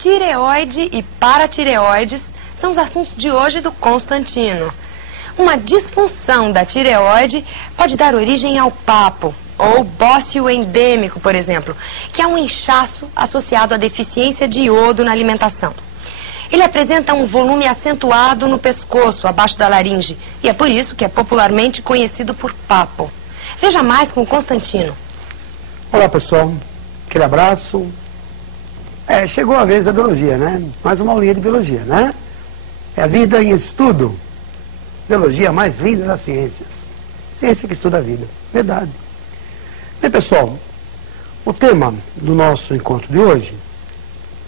Tireoide e paratireoides são os assuntos de hoje do Constantino. Uma disfunção da tireoide pode dar origem ao papo, ou bócio endêmico, por exemplo, que é um inchaço associado à deficiência de iodo na alimentação. Ele apresenta um volume acentuado no pescoço, abaixo da laringe, e é por isso que é popularmente conhecido por papo. Veja mais com Constantino. Olá, pessoal. Aquele abraço. Chegou a vez da biologia, né? Mais uma aulinha de biologia, né? É a vida em estudo. Biologia mais linda das ciências. Ciência que estuda a vida. Verdade. Bem, pessoal, o tema do nosso encontro de hoje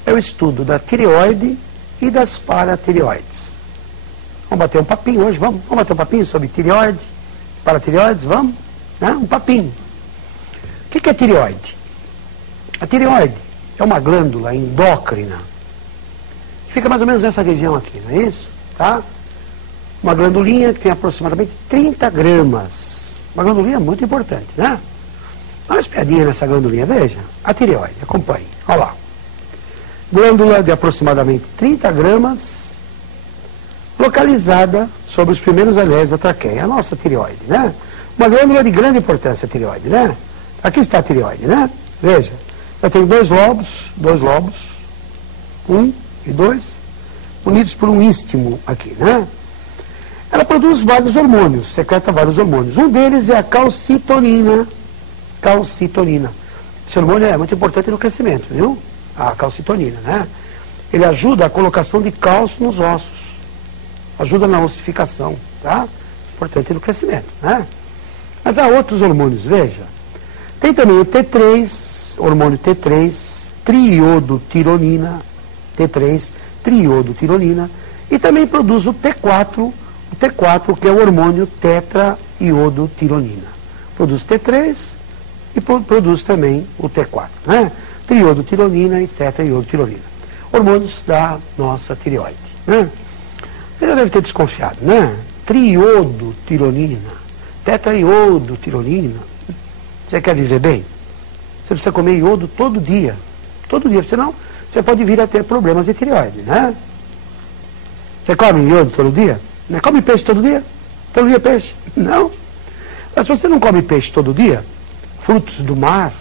é o estudo da tireoide e das paratireoides. Vamos bater um papinho hoje, vamos bater um papinho sobre tireoide, paratireoides, vamos? Né? Um papinho. O que é tireoide? A tireoide é uma glândula endócrina que fica mais ou menos nessa região aqui, não é isso? Tá? Uma glandulinha que tem aproximadamente 30 gramas. Uma glandulinha muito importante, né? Dá uma espiadinha nessa glandulinha, veja. A tireoide, acompanhe. Olha lá. Glândula de aproximadamente 30 gramas, localizada sobre os primeiros anéis da traqueia. A nossa tireoide, né? Uma glândula de grande importância, a tireoide, né? Aqui está a tireoide, né? Veja. Ela tem dois lobos, um e dois, unidos por um istmo aqui, né? Ela produz vários hormônios, secreta vários hormônios. Um deles é a calcitonina. Calcitonina. Esse hormônio é muito importante no crescimento, viu? A calcitonina, né? Ele ajuda a colocação de cálcio nos ossos. Ajuda na ossificação, tá? Importante no crescimento, né? Mas há outros hormônios, veja. Tem também o T3, hormônio T3, triiodotironina, T3, triiodotironina, e também produz o T4, que é o hormônio tetraiodotironina. Produz T3 e produz também o T4, né? Triiodotironina e tetraiodotironina. Hormônios da nossa tireoide, né? Você já deve ter desconfiado, né? Triiodotironina, tetraiodotironina. Você quer viver bem? Você precisa comer iodo todo dia, senão você pode vir a ter problemas de tireoide, né? Você come iodo todo dia? Não come peixe todo dia? Todo dia peixe? Não. Mas se você não come peixe todo dia, frutos do mar,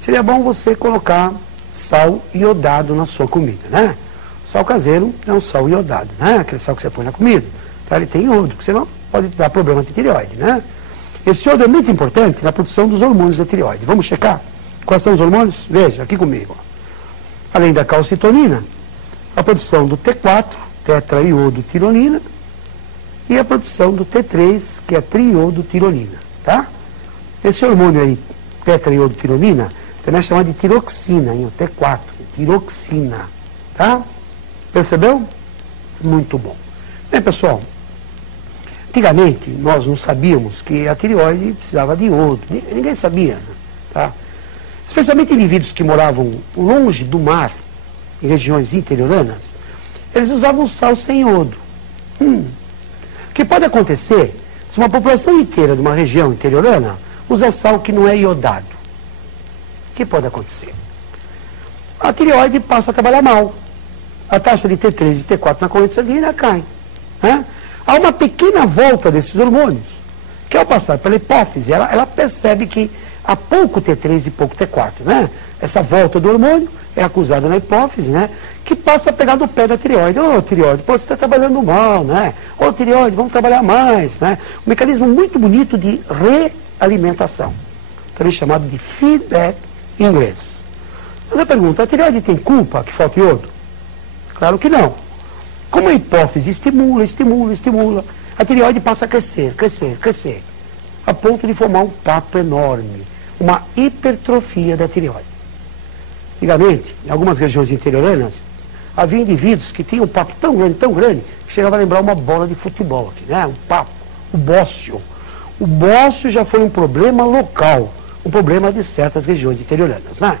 seria bom você colocar sal iodado na sua comida, né? Sal caseiro é um sal iodado, né? Aquele sal que você põe na comida. Então ele tem iodo, porque senão pode dar problemas de tireoide, né? Esse iodo é muito importante na produção dos hormônios da tireoide. Vamos checar? Quais são os hormônios? Veja, aqui comigo. Além da calcitonina, a produção do T4, tetraiodotironina, e a produção do T3, que é triiodotironina, tá? Esse hormônio aí, tetraiodotironina, também é chamado de tiroxina, hein? O T4, tiroxina, tá? Percebeu? Muito bom. Bem, pessoal, antigamente nós não sabíamos que a tireoide precisava de iodo, ninguém sabia, tá? Especialmente indivíduos que moravam longe do mar, em regiões interioranas, eles usavam sal sem iodo. O que pode acontecer se uma população inteira de uma região interiorana usa sal que não é iodado? O que pode acontecer? A tireoide passa a trabalhar mal. A taxa de T3 e T4 na corrente sanguínea cai, né? Há uma pequena volta desses hormônios, que ao passar pela hipófise, ela percebe que há pouco T3 e pouco T4, né? Essa volta do hormônio é acusada na hipófise, né? Que passa a pegar no pé da tireoide. Ô, tireoide, pô, você está trabalhando mal, né? Ô, tireoide, vamos trabalhar mais, né? Um mecanismo muito bonito de realimentação, também chamado de feedback em inglês. Mas eu pergunto, a tireoide tem culpa que falta iodo? Claro que não. Como a hipófise estimula, a tireoide passa a crescer, a ponto de formar um papo enorme, uma hipertrofia da tireoide. Antigamente, em algumas regiões interioranas, havia indivíduos que tinham um papo tão grande, que chegava a lembrar uma bola de futebol aqui, né? Um papo, o bócio. O bócio já foi um problema local, um problema de certas regiões interioranas, né?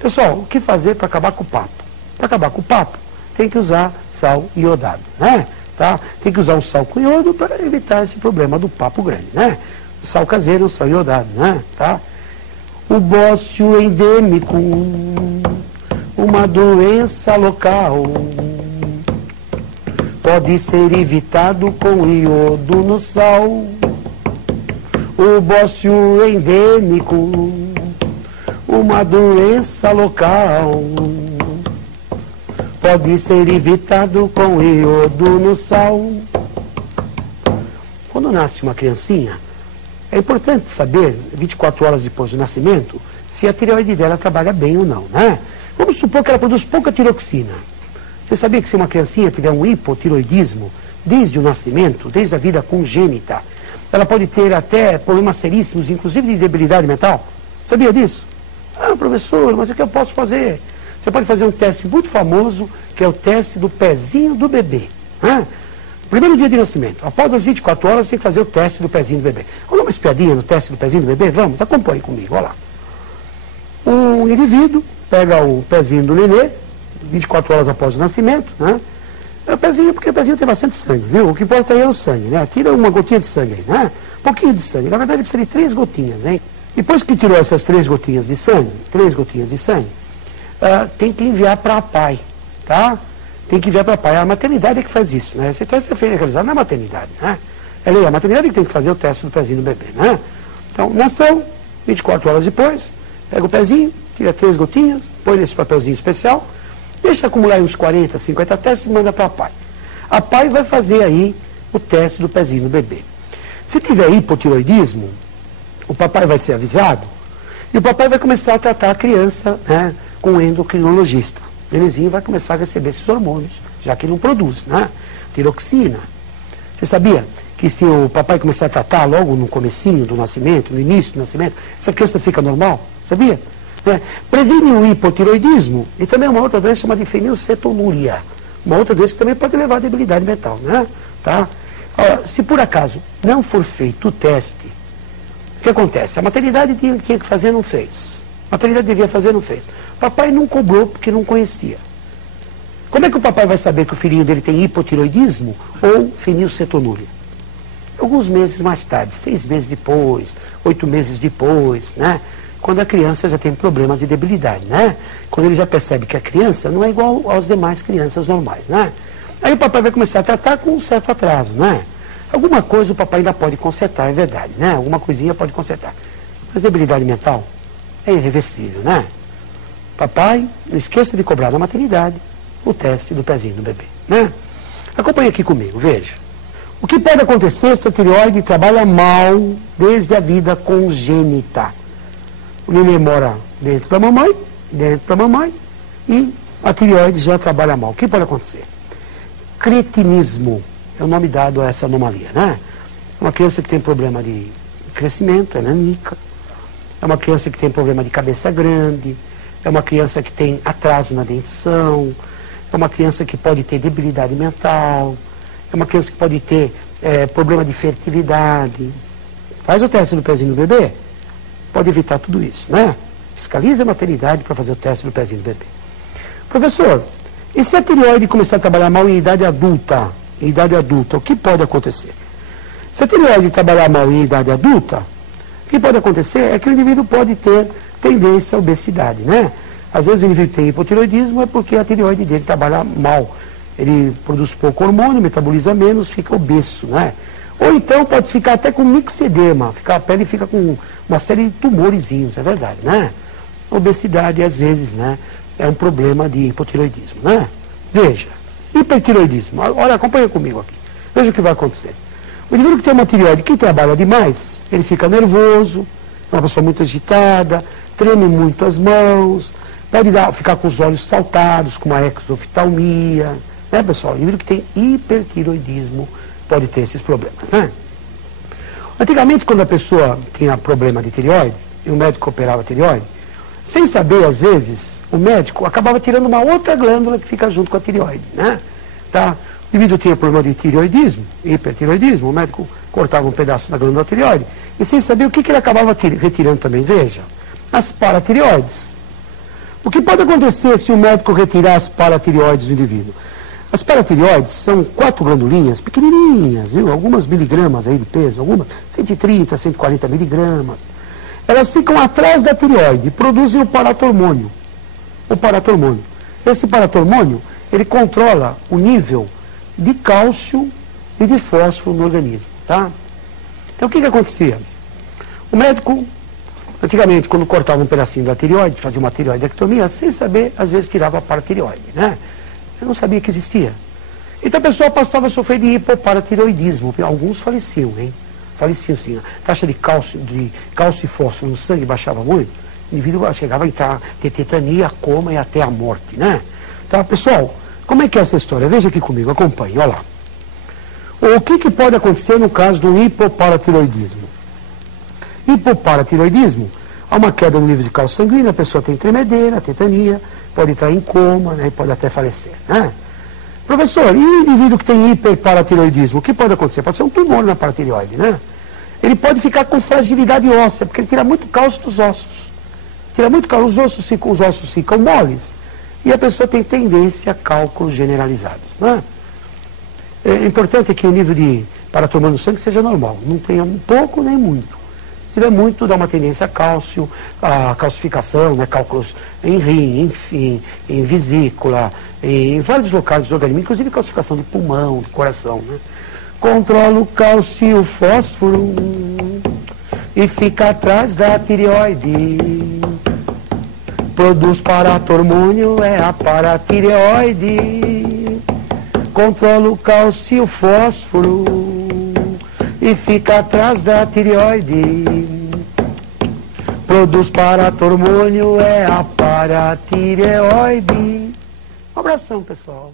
Pessoal, o que fazer para acabar com o papo? Para acabar com o papo, tem que usar sal iodado, né? Tá? Tem que usar um sal com iodo para evitar esse problema do papo grande, né? Sal caseiro, sal iodado, né? Tá? O bócio endêmico, uma doença local pode ser evitado com iodo no sal. O bócio endêmico, uma doença local, pode ser evitado com iodo no sal. Quando nasce uma criancinha, é importante saber, 24 horas depois do nascimento, se a tireoide dela trabalha bem ou não, né? Vamos supor que ela produz pouca tiroxina. Você sabia que se uma criancinha tiver um hipotiroidismo, desde o nascimento, desde a vida congênita, ela pode ter até problemas seríssimos, inclusive de debilidade mental? Sabia disso? Ah, professor, mas o que eu posso fazer? Você pode fazer um teste muito famoso, que é o teste do pezinho do bebê. Né? Primeiro dia de nascimento, após as 24 horas, você tem que fazer o teste do pezinho do bebê. Vamos dar uma espiadinha no teste do pezinho do bebê? Vamos, acompanhe comigo, olha lá. Um indivíduo pega o pezinho do nenê, 24 horas após o nascimento, né? É o pezinho, porque o pezinho tem bastante sangue, viu? O que importa aí é o sangue, né? Tira uma gotinha de sangue aí, né? Um pouquinho de sangue. Na verdade, precisa de 3 gotinhas, hein? Depois que tirou essas 3 gotinhas de sangue, tem que enviar para a pai, tá? Tem que enviar para a pai. A maternidade é que faz isso, né? Esse teste é realizado na maternidade, né? É a maternidade que tem que fazer o teste do pezinho do bebê, né? Então, nação, 24 horas depois, pega o pezinho, tira 3 gotinhas, põe nesse papelzinho especial, deixa acumular uns 40, 50 testes e manda para a pai. A pai vai fazer aí o teste do pezinho do bebê. Se tiver hipotiroidismo, o papai vai ser avisado e o papai vai começar a tratar a criança, né, com um endocrinologista. O bebezinho vai começar a receber esses hormônios, já que não produz, né? Tiroxina. Você sabia que se o papai começar a tratar logo no comecinho do nascimento, no início do nascimento, essa criança fica normal? Sabia? Previne o hipotiroidismo e também uma outra doença chamada de fenilcetonúria. Uma outra doença que também pode levar a debilidade mental, né? Tá? Se por acaso não for feito o teste, o que acontece? A maternidade tinha que fazer, não fez. A maternidade devia fazer, não fez. O papai não cobrou porque não conhecia. Como é que o papai vai saber que o filhinho dele tem hipotiroidismo ou fenilcetonúria? Alguns meses mais tarde, 6 meses depois, 8 meses depois, né? Quando a criança já tem problemas de debilidade, né? Quando ele já percebe que a criança não é igual às demais crianças normais, né? Aí o papai vai começar a tratar com um certo atraso, né? Alguma coisa o papai ainda pode consertar, é verdade, né? Alguma coisinha pode consertar. Mas debilidade mental é irreversível, né? Papai, não esqueça de cobrar na maternidade o teste do pezinho do bebê, né? Acompanhe aqui comigo, veja. O que pode acontecer se a tireoide trabalha mal desde a vida congênita? O neném mora dentro da mamãe, e a tireoide já trabalha mal. O que pode acontecer? Cretinismo é o nome dado a essa anomalia, né? É uma criança que tem problema de crescimento, é nanica. É uma criança que tem problema de cabeça grande. É uma criança que tem atraso na dentição. É uma criança que pode ter debilidade mental. É uma criança que pode ter problema de fertilidade. Faz o teste do pezinho do bebê. Pode evitar tudo isso, né? Fiscalize a maternidade para fazer o teste do pezinho do bebê. Professor, e se a tireoide começar a trabalhar mal em idade adulta? Em idade adulta, o que pode acontecer? Se a tireoide trabalhar mal em idade adulta, o que pode acontecer é que o indivíduo pode ter tendência à obesidade, né? Às vezes o indivíduo tem hipotiroidismo é porque a tireoide dele trabalha mal. Ele produz pouco hormônio, metaboliza menos, fica obeso, né? Ou então pode ficar até com mixedema, a pele fica com uma série de tumorezinhos, é verdade, né? A obesidade, às vezes, né, é um problema de hipotiroidismo, né? Veja, hipertiroidismo, olha, acompanha comigo aqui, veja o que vai acontecer. O indivíduo que tem uma tireoide que trabalha demais, ele fica nervoso, é uma pessoa muito agitada, treme muito as mãos, pode ficar com os olhos saltados, com uma exoftalmia, né, pessoal? O indivíduo que tem hipertiroidismo pode ter esses problemas, né? Antigamente, quando a pessoa tinha problema de tireoide, e o médico operava a tireoide, sem saber, às vezes, o médico acabava tirando uma outra glândula que fica junto com a tireoide, né? Tá? O indivíduo tinha problema de tireoidismo, hipertireoidismo, o médico cortava um pedaço da glândula tireoide, e sem saber o que ele acabava retirando também, veja, as paratireoides. O que pode acontecer se o médico retirar as paratireoides do indivíduo? As paratireoides são 4 glandulinhas pequenininhas, viu? Algumas miligramas aí de peso, algumas 130, 140 miligramas. Elas ficam atrás da tireoide e produzem o paratormônio. O paratormônio. Esse paratormônio, ele controla o nível de cálcio e de fósforo no organismo, tá? Então o que acontecia? O médico, antigamente, quando cortava um pedacinho da tireoide, fazia uma tireoidectomia, sem saber, às vezes tirava a paratireoide, né? Eu não sabia que existia. Então a pessoa passava a sofrer de hipoparatireoidismo. Alguns faleciam, hein? Faleciam sim. A taxa de cálcio e fósforo no sangue baixava muito. O indivíduo chegava a entrar, ter tetania, coma e até a morte, né? Tá, pessoal, como é que é essa história? Veja aqui comigo, acompanhe, olha lá. O que pode acontecer no caso do hipoparatireoidismo? Hipoparatireoidismo, há uma queda no nível de cálcio sanguíneo, a pessoa tem tremedeira, tetania, pode entrar em coma, né, e pode até falecer, né? Professor, e o indivíduo que tem hiperparatireoidismo, o que pode acontecer? Pode ser um tumor na paratireoide, né? Ele pode ficar com fragilidade óssea, porque ele tira muito cálcio dos ossos. Tira muito cálcio, os ossos ficam moles, e a pessoa tem tendência a cálculos generalizados, né? É importante que o nível de paratormônio no sangue seja normal, não tenha um pouco nem muito. Se tiver muito, dá uma tendência a cálcio, a calcificação, né, cálculos em rim, enfim, em vesícula, em vários locais do organismo, inclusive calcificação de pulmão, de coração, né? Controla o cálcio e o fósforo e fica atrás da tireoide. Produz paratormônio, é a paratireoide. Controla o cálcio e o fósforo e fica atrás da tireoide. Produz paratormônio, é a paratireoide. Um abração, pessoal.